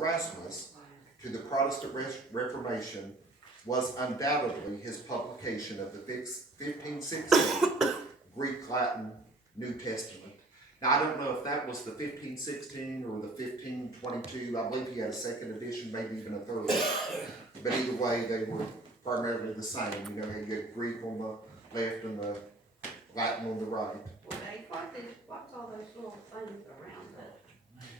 Erasmus to the Protestant Reformation was undoubtedly his publication of the 1516 Greek Latin New Testament. Now, I don't know if that was the 1516 or the 1522. I believe he had a second edition, maybe even a third. But either way, they were primarily the same. You know, you had Greek on the left and the Latin on the right. Well, Dave, what's all those little things around that?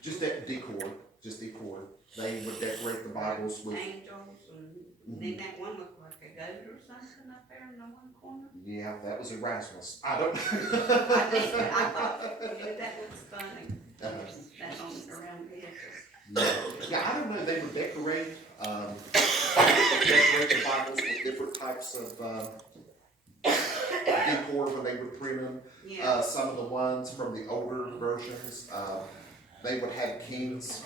Just that decor, just decor. They would decorate the Bibles with Angels and then that one looked like a goat or something up there in the one corner. Yeah, that was Erasmus. I don't I thought, that was funny. That on around here. Yeah, I don't know, they would decorate the Bibles with different types of decor when they would print them. Yeah. Some of the ones from the older versions, they would have kings,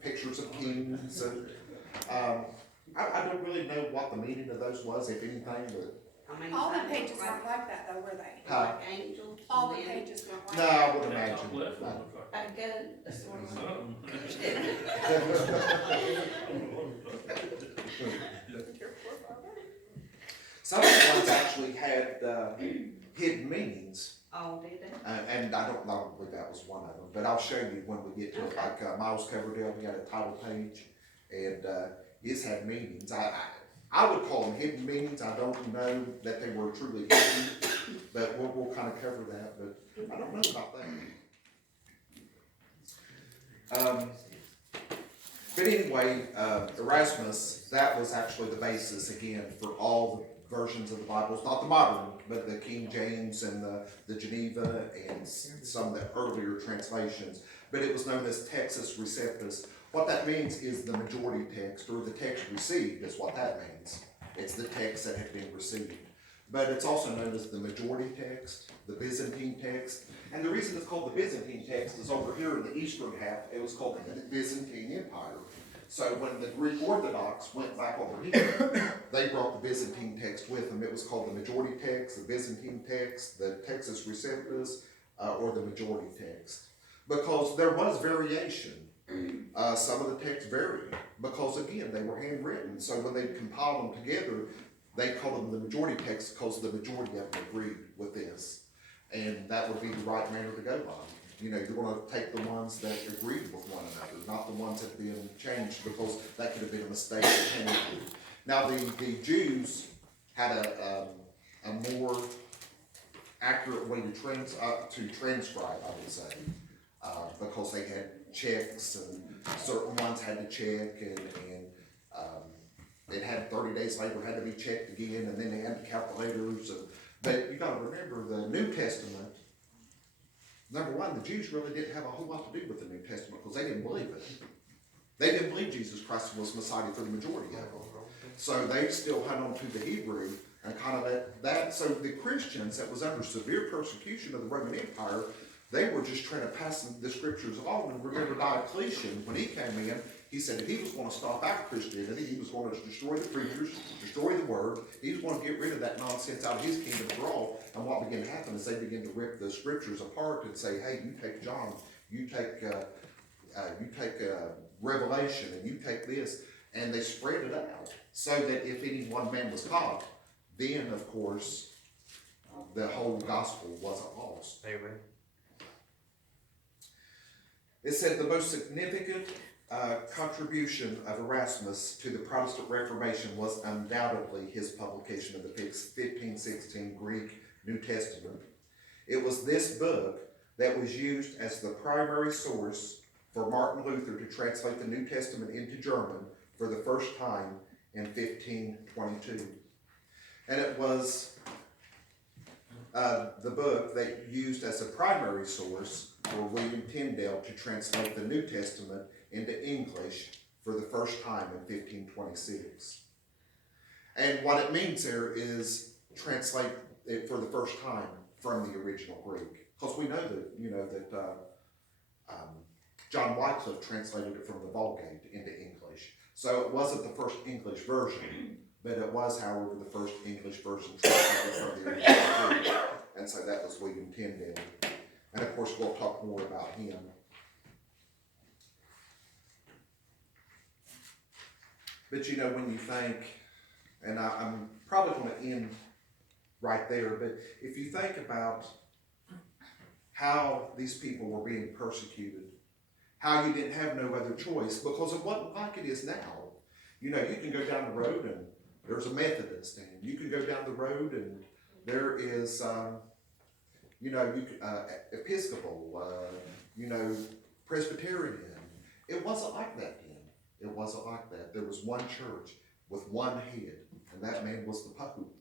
pictures of kings, and I don't really know what the meaning of those was, if anything, but. I mean, All the pages weren't like that though, were they? Huh? like angels. All the and then pages weren't like No, that. I would imagine. a goat, sort of. Some of the ones actually had hidden meanings. Oh, did they? And I don't believe that was one of them, but I'll show you when we get to it. Like Miles Coverdale, he had a title page, and his had meanings. I would call them hidden meanings. I don't know that they were truly hidden, but we'll kind of cover that. But I don't know about that. But anyway, Erasmus, that was actually the basis again for all the versions of the Bibles, not the modern, but the King James and the Geneva and some of the earlier translations. But it was known as Textus Receptus. What that means is the majority text, or the text received is what that means. It's the text that had been received. But it's also known as the majority text, the Byzantine text. And the reason it's called the Byzantine text is over here in the eastern half, it was called the Byzantine Empire. So when the Greek Orthodox went back over here, they brought the Byzantine text with them. It was called the majority text, the Byzantine text, the Textus Receptus, or the majority text. Because there was variation. Some of the texts varied because, again, they were handwritten. So when they compiled them together, they called them the majority text because the majority of them agreed with this. And that would be the right manner to go by. You know, you're going to take the ones that agreed with one another, not the ones that have been changed, because that could have been a mistake. Now, the Jews had a more accurate way to transcribe, I would say, because they had checks, and certain ones had to check, and it had 30 days later had to be checked again, and then they had the calculators. But you got to remember, the New Testament, number one, the Jews really didn't have a whole lot to do with the New Testament because they didn't believe it. They didn't believe Jesus Christ was Messiah for the majority of them. So they still hung on to the Hebrew and kind of that. So the Christians that was under severe persecution of the Roman Empire, they were just trying to pass the scriptures along. And remember Diocletian, when he came in, he said that he was going to stop out Christianity. He was going to destroy the preachers, destroy the word. He was going to get rid of that nonsense out of his kingdom for all. And what began to happen is they began to rip the scriptures apart and say, hey, you take John, you take Revelation, and you take this, and they spread it out so that if any one man was caught, then of course the whole gospel wasn't lost. Amen. It said the most significant contribution of Erasmus to the Protestant Reformation was undoubtedly his publication of the 1516 Greek New Testament. It was this book that was used as the primary source for Martin Luther to translate the New Testament into German for the first time in 1522. And it was the book that used as a primary source for William Tyndale to translate the New Testament into English for the first time in 1526. And what it means there is translate it for the first time from the original Greek. Because we know that, John Wycliffe translated it from the Vulgate into English. So it wasn't the first English version, but it was, however, the first English version translated from the original Greek. And so that was William Tyndale. And of course, we'll talk more about him. But you know, when you think, and I'm probably gonna end right there, but if you think about how these people were being persecuted, how you didn't have no other choice, because it wasn't like it is now. You know, you can go down the road and there's a Methodist, and you can go down the road and there is, you know, Episcopal, you know, Presbyterian. It wasn't like that then. It wasn't like that. There was one church with one head, and that man was the Pope.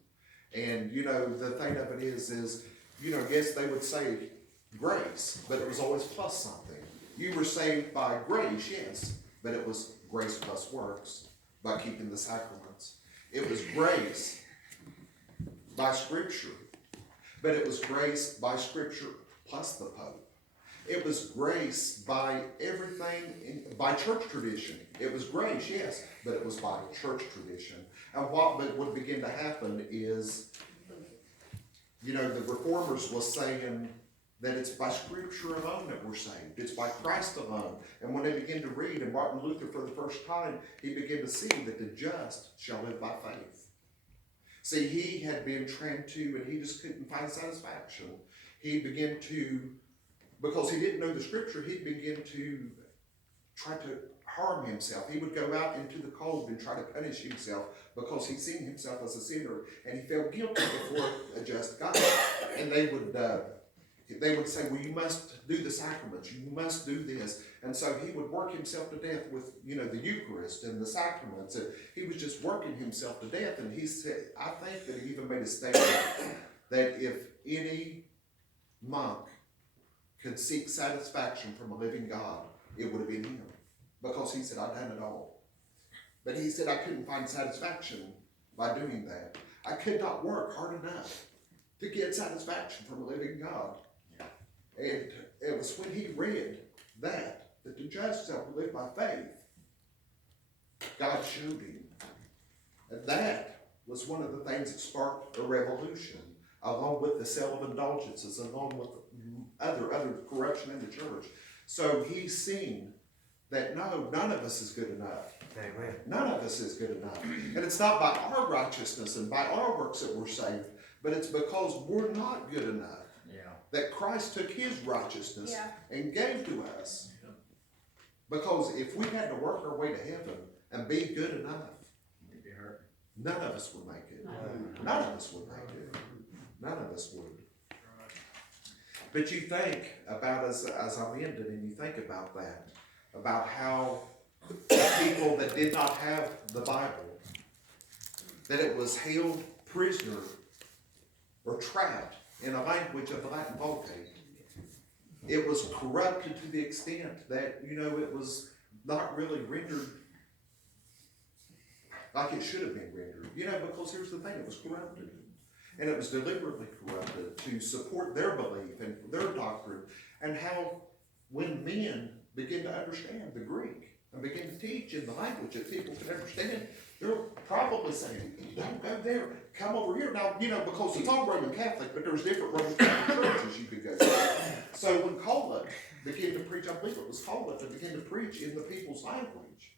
And, you know, the thing of it is, you know, yes, they would say grace, but it was always plus something. You were saved by grace, yes, but it was grace plus works by keeping the sacraments. It was grace by Scripture, but it was grace by Scripture plus the Pope. It was grace by everything, by church tradition. It was grace, yes, but it was by church tradition. And what would begin to happen is, you know, the Reformers was saying that it's by Scripture alone that we're saved. It's by Christ alone. And when they begin to read, and Martin Luther for the first time, he began to see that the just shall live by faith. See, he had been trained to, and he just couldn't find satisfaction. He began to, because he didn't know the Scripture, he'd begin to try to harm himself. He would go out into the cold and try to punish himself because he'd seen himself as a sinner, and he felt guilty before a just God. And they would say, well, you must do the sacraments, you must do this. And so he would work himself to death with, you know, the Eucharist and the sacraments. And he was just working himself to death. And he said, I think that he even made a statement that if any monk could seek satisfaction from a living God, it would have been him. Because he said, I've done it all. But he said, I couldn't find satisfaction by doing that. I could not work hard enough to get satisfaction from a living God. And it was when he read that the just shall live by faith, God showed him. And that was one of the things that sparked a revolution, along with the sale of indulgences, along with other corruption in the church. So he's seen that no, none of us is good enough. Amen. None of us is good enough. And it's not by our righteousness and by our works that we're saved, but it's because we're not good enough. That Christ took his righteousness and gave to us. Because if we had to work our way to heaven and be good enough, none of us would make it. None of us would make it. None of us would. But you think about, as I'm ending, and you think about that, about how people that did not have the Bible, that it was held prisoner or trapped in a language of the Latin Vulgate. It was corrupted to the extent that, you know, it was not really rendered like it should have been rendered. You know, because here's the thing, it was corrupted. And it was deliberately corrupted to support their belief and their doctrine. And how when men begin to understand the Greek and begin to teach in the language that people can understand, they're probably saying, don't go there, come over here. Now, you know, because it's all Roman Catholic, but there's different Roman Catholic churches you could go to. So when Colet began to preach, I believe it was Colet that began to preach in the people's language,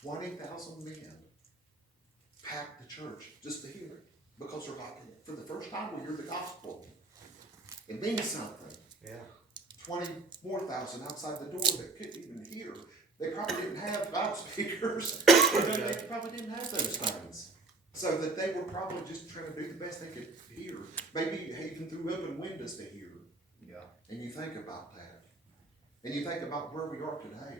20,000 men packed the church just to hear it. Because they're like, for the first time we hear the gospel. It means something. Yeah. 24,000 outside the door that couldn't even hear. They probably didn't have loudspeakers. They probably didn't have those things. So that they were probably just trying to do the best they could hear. Maybe even through open windows to hear. Yeah. And you think about that. And you think about where we are today.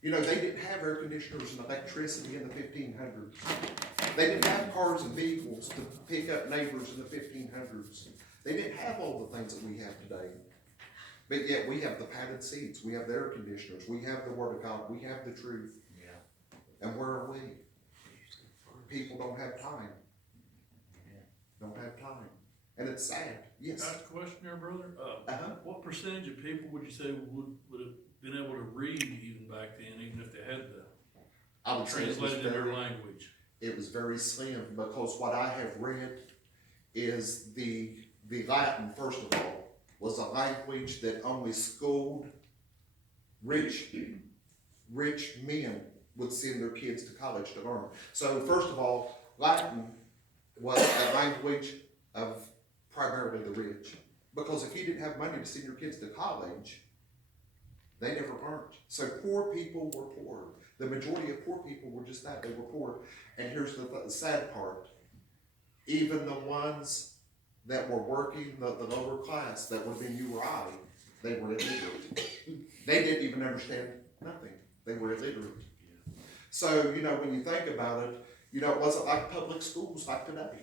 You know, they didn't have air conditioners and electricity in the 1500s. They didn't have cars and vehicles to pick up neighbors in the 1500s. They didn't have all the things that we have today. But yet we have the padded seats, we have the air conditioners, we have the Word of God, we have the truth. Yeah. And where are we? People don't have time. Don't have time. And it's sad, yes. Ask a question there, brother. Uh-huh. What percentage of people would you say would have been able to read even back then, even if they had I the would say it was translated in their very, language? it was very slim, because what I have read is the Latin, first of all, was a language that only schooled rich men would send their kids to college to learn. So first of all, Latin was a language of primarily the rich. Because if you didn't have money to send your kids to college, they never learned. So poor people were poor. The majority of poor people were just that, they were poor. And here's the sad part. Even the ones that were working, the lower class, that would have been you or I, they were illiterate. They didn't even understand nothing. They were illiterate. So, you know, when you think about it, you know, it wasn't like public schools like today.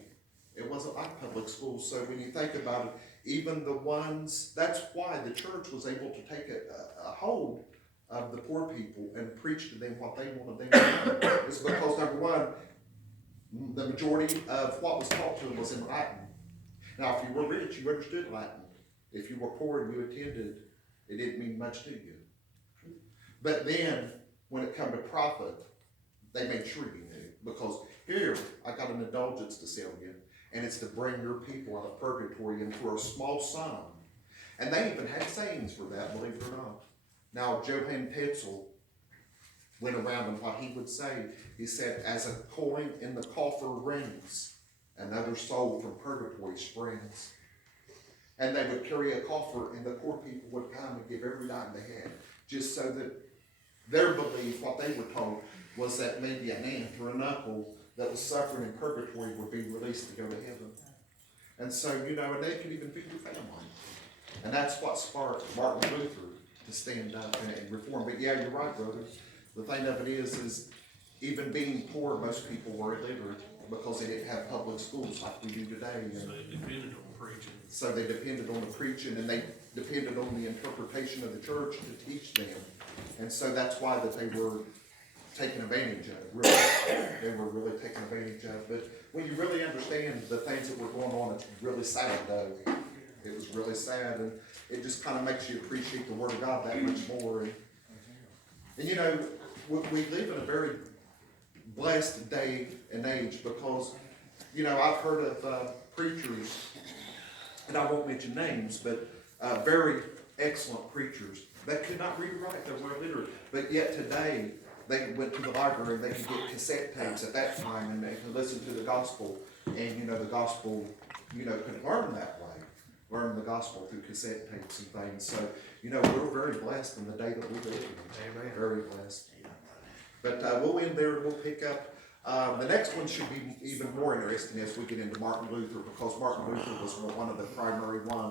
It wasn't like public schools. So when you think about it, even the ones, that's why the church was able to take a hold of the poor people and preach to them what they wanted them to know. It's because, number one, the majority of what was taught to them was in Latin. Now, if you were rich, you understood Latin. If you were poor and you attended, it didn't mean much to you. But then, when it come to profit, they made sure you knew. Because here, I got an indulgence to sell you, and it's to bring your people out of purgatory and for a small sum. And they even had sayings for that, believe it or not. Now, Johann Tetzel went around, and what he would say, he said, as a coin in the coffer rings, another soul from purgatory springs. And they would carry a coffer, and the poor people would come and give every dime they had, just so that their belief, what they were told, was that maybe an aunt or an uncle that was suffering in purgatory would be released to go to heaven. And so, you know, and they could even feed your family. And that's what sparked Martin Luther to stand up and reform. But yeah, you're right, brother. The thing of it is even being poor, most people were illiterate because they didn't have public schools like we do today. And So it depended on preaching. so they depended on the preaching, and they depended on the interpretation of the church to teach them. And so that's why that they were taken advantage of, really. They were really taken advantage of. But when you really understand the things that were going on, it's really sad, though. It was really sad, and it just kind of makes you appreciate the Word of God that much more. And you know, we live in a very blessed day and age because, you know, I've heard of preachers, and I won't mention names, but very excellent preachers that could not read or write, they were illiterate. But yet today, they went to the library and they could get cassette tapes at that time, and they could listen to the gospel, and, you know, the gospel, you know, could learn that way. Learn the gospel through cassette tapes and things. So, you know, we're very blessed in the day that we live in. Amen. Very blessed. But we'll end there and we'll pick up. The next one should be even more interesting as we get into Martin Luther, because Martin Luther was one of the primary ones.